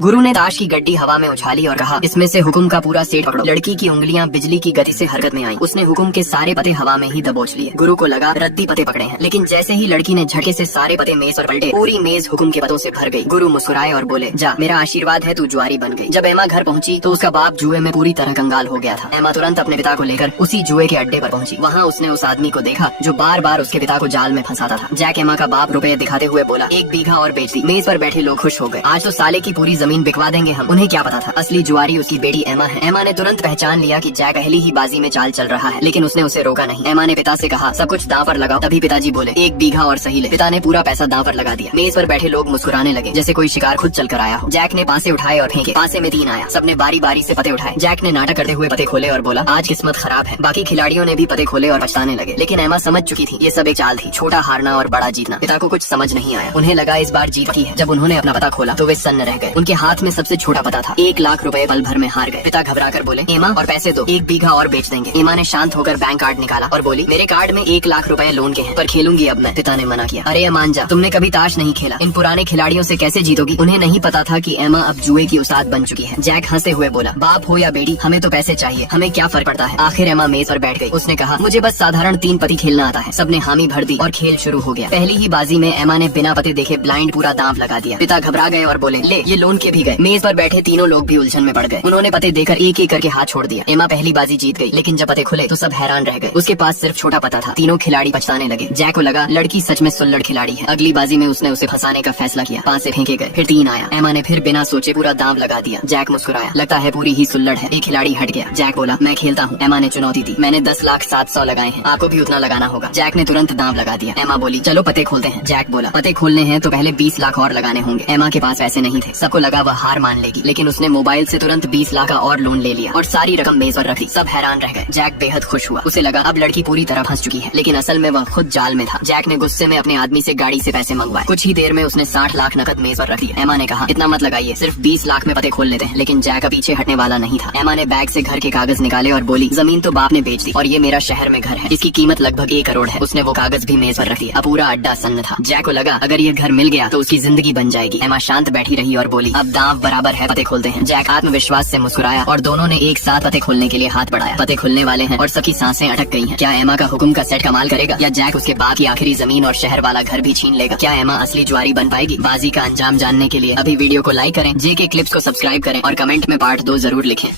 गुरु ने ताश की गड्डी हवा में उछाली और कहा, इसमें से हुक्म का पूरा सेट पकड़ो। लड़की की उंगलियां बिजली की गति से हरकत में आईं। उसने हुक्म के सारे पते हवा में ही दबोच लिए। गुरु को लगा रद्दी पते पकड़े हैं, लेकिन जैसे ही लड़की ने झटके से सारे पते मेज पर पलटे, पूरी मेज हुक्म के पतों से भर गई। गुरु मुस्कुराए और बोले, जा, मेरा आशीर्वाद है, तू जुआरी बन गई। जब एमा घर पहुंची तो उसका बाप जुए में पूरी तरह कंगाल हो गया था। एमा तुरंत अपने पिता को लेकर उसी जुए के अड्डे पर पहुंची। वहाँ उसने उस आदमी को देखा जो बार बार उसके पिता को जाल में फंसाता था। जैक एमा का बाप रुपए दिखाते हुए बोला, 1 बीघा और बेच दी। मेज पर बैठे लोग खुश हो गए। आज तो साले की पूरी जमीन बिकवा देंगे हम। उन्हें क्या पता था, असली जुआरी उसकी बेटी एमा है। एमा ने तुरंत पहचान लिया कि जैक पहली ही बाजी में चाल चल रहा है, लेकिन उसने उसे रोका नहीं। एमा ने पिता से कहा, सब कुछ दांव पर लगाओ। तभी पिताजी बोले, 1 बीघा और सही ले। पिता ने पूरा पैसा दांव पर लगा दिया। मेज पर बैठे लोग मुस्कुराने लगे जैसे कोई शिकार खुद चल कर आया हो। जैक ने पासे उठाए और फेंके। पासे में 3 आया। सबने बारी बारी से पते उठाए। जैक ने नाटक करते हुए पते खोले और बोला, आज किस्मत खराब है। बाकी खिलाड़ियों ने भी पते खोले और पछताने लगे, लेकिन एमा समझ चुकी थी ये सब एक चाल थी, छोटा हारना और बड़ा जीतना। पिता को कुछ समझ नहीं आया। उन्हें लगा इस बार जीत की है। जब उन्होंने अपना पता खोला तो वे सन्न रह गए। उनके हाथ में सबसे छोटा पता था। 1 लाख रुपए पल भर में हार गए। पिता घबरा कर बोले, एमा और पैसे दो, 1 बीघा और बेच देंगे। एमा ने शांत होकर बैंक कार्ड निकाला और बोली, मेरे कार्ड में 1 लाख रुपए लोन के हैं, पर खेलूंगी अब मैं। पिता ने मना किया। अरे मान जा, तुमने कभी ताश नहीं खेला, इन पुराने खिलाड़ियों से कैसे जीतोगी। उन्हें नहीं पता था कि एमा अब जुए की उस्ताद बन चुकी है। जैक हंसते हुए बोला, बाप हो या बेटी, हमें तो पैसे चाहिए, हमें क्या फर्क पड़ता है। आखिर एमा मेज पर बैठ गई। उसने कहा, मुझे बस साधारण 3 पत्ती खेलना आता है। सबने हामी भर दी और खेल शुरू हो गया। पहली ही बाजी में एमा ने बिना पते देखे ब्लाइंड पूरा दांव लगा दिया। पिता घबरा गए और बोले, ले, ये लोन के भी गए। मेज पर बैठे तीनों लोग भी उलझन में पड़ गए। उन्होंने पते देकर एक एक करके हाथ छोड़ दिया। एमा पहली बाजी जीत गई, लेकिन जब पते खुले तो सब हैरान रह गए। उसके पास सिर्फ छोटा पता था। तीनों खिलाड़ी पछताने लगे। जैक को लगा लड़की सच में सुल्लड़ खिलाड़ी है। अगली बाजी में उसने उसे फंसाने का फैसला किया। पासे फेंके गए। फिर 3 आया। एमा ने फिर बिना सोचे पूरा दांव लगा दिया। जैक मुस्कुराया, लगता है पूरी ही सुल्लड़ है। एक खिलाड़ी हट गया। जैक बोला, मैं खेलता हूँ। एमा ने चुनौती दी, मैंने 10,07,100 लगाए हैं, आपको भी उतना लगाना होगा। जैक ने तुरंत दांव लगा दिया। एमा बोली, चलो पते खोलते हैं। जैक बोला, पते खोलने हैं तो पहले 20 लाख और लगाने होंगे। एमा के पास पैसे नहीं थे। सबको लगा वह हार मान लेगी, लेकिन उसने मोबाइल से तुरंत 20 लाख का और लोन ले लिया और सारी रकम मेज पर रख दी। सब हैरान रह गए। जैक बेहद खुश हुआ। उसे लगा अब लड़की पूरी तरह फंस चुकी है, लेकिन असल में वह खुद जाल में था। जैक ने गुस्से में अपने आदमी से गाड़ी से पैसे मंगवाए। कुछ ही देर में उसने 60 लाख नकद मेज पर रख दिया। एमा ने कहा, इतना मत लगाइए, सिर्फ 20 लाख में पते खोल लेते हैं। लेकिन जैक पीछे हटने वाला नहीं था। एमा ने बैग से घर के कागज निकाले और बोली, जमीन तो बाप ने बेच दी और ये मेरा शहर में घर है, इसकी कीमत लगभग 1 करोड़ है। उसने वो कागज भी मेज पर रख दिया। अब पूरा अड्डा सन्न था। जैक को लगा अगर ये घर मिल गया तो उसकी जिंदगी बन जाएगी। एमा शांत बैठी रही और बोली, अब दांव बराबर है, पते खोलते हैं। जैक आत्मविश्वास से मुस्कुराया और दोनों ने एक साथ पते खोलने के लिए हाथ बढ़ाया। पते खुलने वाले हैं और सबकी सांसें अटक गई हैं। क्या एमा का हुक्म का सेट कमाल करेगा या जैक उसके बाप की आखिरी जमीन और शहर वाला घर भी छीन लेगा। क्या एमा असली जुआरी बन पाएगी। बाजी का अंजाम जानने के लिए अभी वीडियो को लाइक करें, जेके क्लिप्स को सब्सक्राइब करें और कमेंट में पार्ट 2 जरूर लिखें।